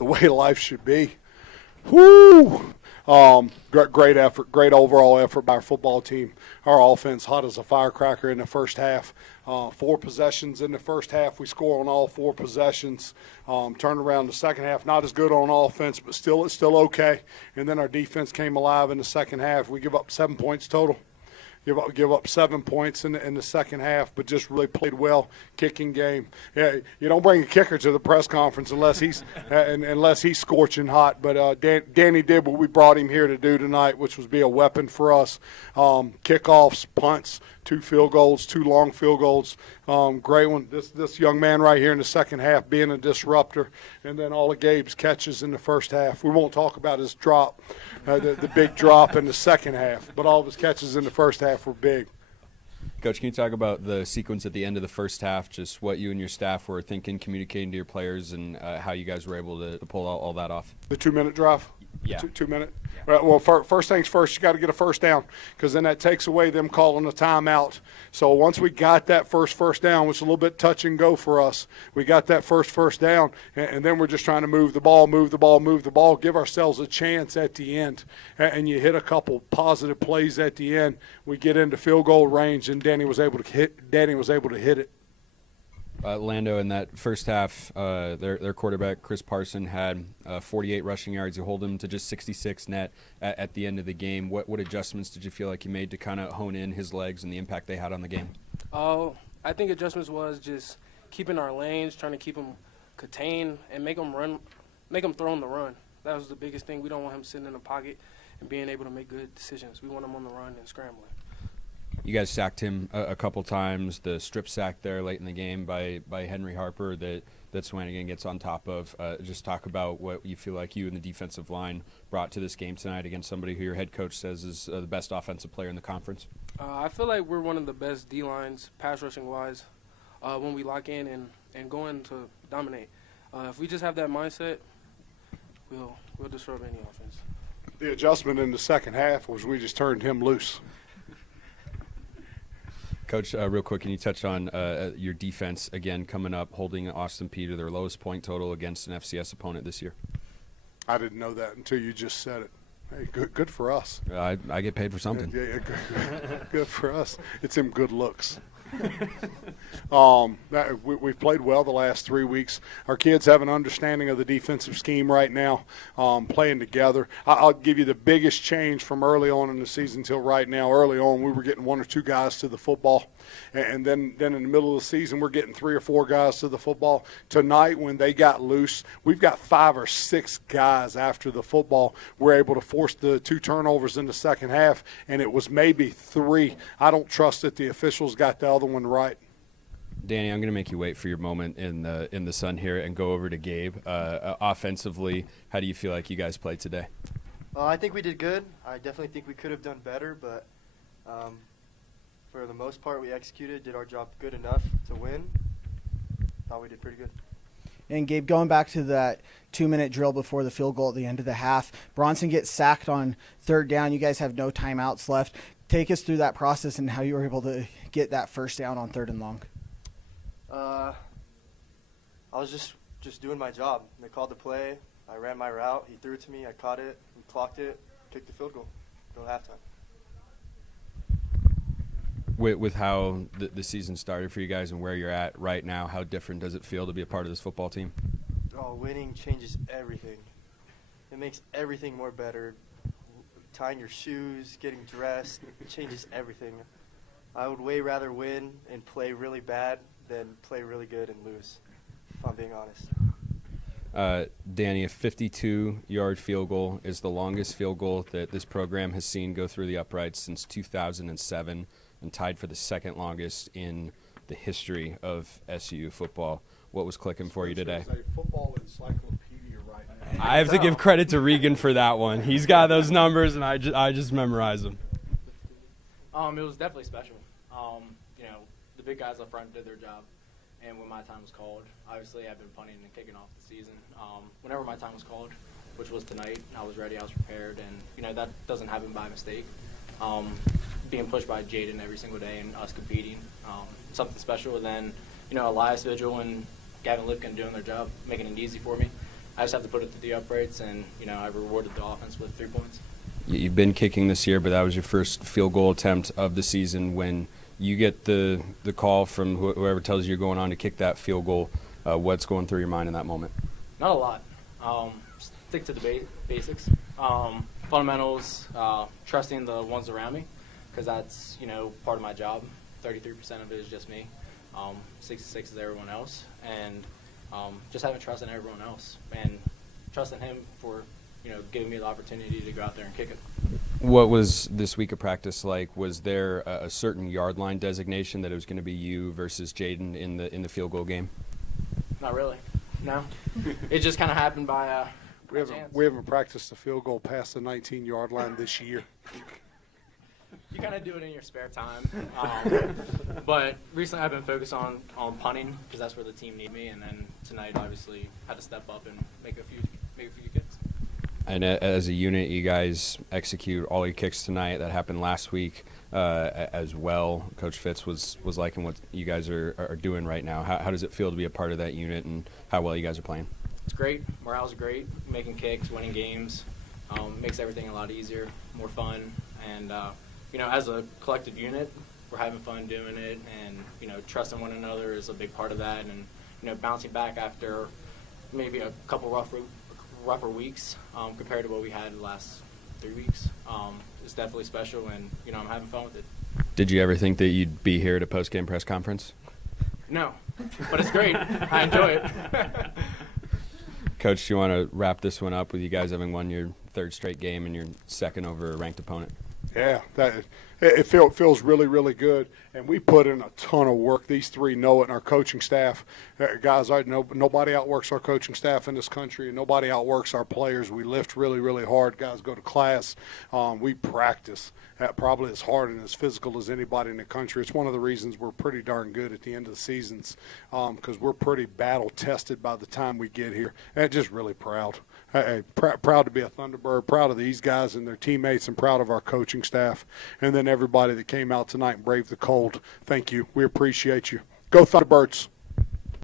the way life should be. Whoo! Great effort, great overall effort by our football team. Our offense hot as a firecracker in the first half. 4 possessions in the first half. We score on all 4 possessions. Turned around the second half, not as good on offense, but it's still okay. And then our defense came alive in the second half. We give up 7 points total. Give up 7 points in the second half, but just really played well. Kicking game. Yeah, you don't bring a kicker to the press conference unless he's scorching hot. But Danny did what we brought him here to do tonight, which was be a weapon for us. Kickoffs, punts, 2 field goals, 2 long field goals. Great one. This young man right here in the second half being a disruptor, and then all of Gabe's catches in the first half. We won't talk about his drop, the big drop in the second half, but all of his catches in the first half were big. Coach, can you talk about the sequence at the end of the first half, just what you and your staff were thinking, communicating to your players, and how you guys were able to pull all that off? The 2-minute drive? Yeah. 2 minute? Yeah. Well, first things first, you got to get a first down, because then that takes away them calling a timeout. So once we got that first down, which was a little bit touch and go for us, we got that first down, and then we're just trying to move the ball, give ourselves a chance at the end. And you hit a couple positive plays at the end. We get into field goal range, and Danny was able to hit it. Lando, in that first half, their quarterback, Chris Parson, had 48 rushing yards. You hold him to just 66 net at the end of the game. What adjustments did you feel like you made to kind of hone in his legs and the impact they had on the game? I think adjustments was just keeping our lanes, trying to keep him contained, and make him throw on the run. That was the biggest thing. We don't want him sitting in the pocket and being able to make good decisions. We want him on the run and scrambling. You guys sacked him a couple times. The strip sack there late in the game by Henry Harper that Swanigan gets on top of. Just talk about what you feel like you and the defensive line brought to this game tonight against somebody who your head coach says is the best offensive player in the conference. I feel like we're one of the best D-lines, pass rushing-wise, when we lock in and go in to dominate. If we just have that mindset, we'll disrupt any offense. The adjustment in the second half was we just turned him loose. Coach, real quick, can you touch on your defense again coming up, holding Austin Peay to their lowest point total against an FCS opponent this year? I didn't know that until you just said it. Hey, good for us. I get paid for something. Yeah, good for us. It's them good looks. We've played well the last 3 weeks. Our kids have an understanding of the defensive scheme right now, playing together. I'll give you the biggest change from early on in the season till right now. Early on, we were getting 1 or 2 guys to the football, and then in the middle of the season, we're getting 3 or 4 guys to the football. Tonight, when they got loose, we've got 5 or 6 guys after the football. We're able to force the 2 turnovers in the second half, and it was maybe 3. I don't trust that the officials got the other one right. Danny, I'm going to make you wait for your moment in the sun here and go over to Gabe. Offensively, how do you feel like you guys played today? I think we did good. I definitely think we could have done better, but for the most part, we executed, did our job good enough to win. Thought we did pretty good. And Gabe, going back to that 2-minute drill before the field goal at the end of the half, Bronson gets sacked on 3rd down. You guys have no timeouts left. Take us through that process and how you were able to get that first down on 3rd and long. I was just doing my job. They called the play. I ran my route. He threw it to me. I caught it. We clocked it. Kicked the field goal. Go halftime. With how the season started for you guys and where you're at right now, how different does it feel to be a part of this football team? Oh, winning changes everything. It makes everything more better. Tying your shoes, getting dressed, it changes everything. I would way rather win and play really bad than play really good and lose, if I'm being honest. Danny, a 52-yard field goal is the longest field goal that this program has seen go through the uprights since 2007 and tied for the 2nd longest in the history of SU football. What was clicking for you today? It's a football encyclopedia right now. I have to give credit to Regan for that one. He's got those numbers, and I just memorize them. It was definitely special. The big guys up front did their job, and when my time was called, obviously I've been punting and kicking off the season. Whenever my time was called, which was tonight, I was ready, I was prepared, and that doesn't happen by mistake. Being pushed by Jaden every single day and us competing, something special. And then, Elias Vigil and Gavin Lipkin doing their job, making it easy for me. I just have to put it to the uprights, and I rewarded the offense with 3 points. You've been kicking this year, but that was your first field goal attempt of the season. When you get the call from whoever tells you you're going on to kick that field goal, what's going through your mind in that moment? Not a lot. Stick to the basics. Fundamentals, trusting the ones around me, because that's, part of my job. 33% of it is just me. 66 is everyone else. And just having trust in everyone else and trusting him for, giving me the opportunity to go out there and kick it. What was this week of practice like? Was there a certain yard line designation that it was going to be you versus Jaden in the field goal game? Not really. No. It just kind of happened by We haven't practiced the field goal past the 19-yard line this year. You kind of do it in your spare time. But recently I've been focused on punting because that's where the team need me. And then tonight, obviously, had to step up and make a few kicks. And as a unit, you guys execute all your kicks tonight. That happened last week as well. Coach Fitz was liking what you guys are doing right now. How does it feel to be a part of that unit and how well you guys are playing? It's great. Morale's great. Making kicks, winning games, makes everything a lot easier, more fun. And, as a collective unit, we're having fun doing it. And, trusting one another is a big part of that. And, bouncing back after maybe a couple rougher weeks compared to what we had the last 3 weeks is definitely special. And, I'm having fun with it. Did you ever think that you'd be here at a post-game press conference? No, but it's great. I enjoy it. Coach, do you want to wrap this one up with you guys having won your third straight game and your second over a ranked opponent? Yeah, it feels really, really good, and we put in a ton of work. These three know it, and our coaching staff. Guys, nobody outworks our coaching staff in this country, and nobody outworks our players. We lift really, really hard. Guys go to class. We practice probably as hard and as physical as anybody in the country. It's one of the reasons we're pretty darn good at the end of the seasons because we're pretty battle-tested by the time we get here, and just really proud. Proud to be a Thunderbird, proud of these guys and their teammates, and proud of our coaching staff. And then everybody that came out tonight and braved the cold, thank you. We appreciate you. Go Thunderbirds.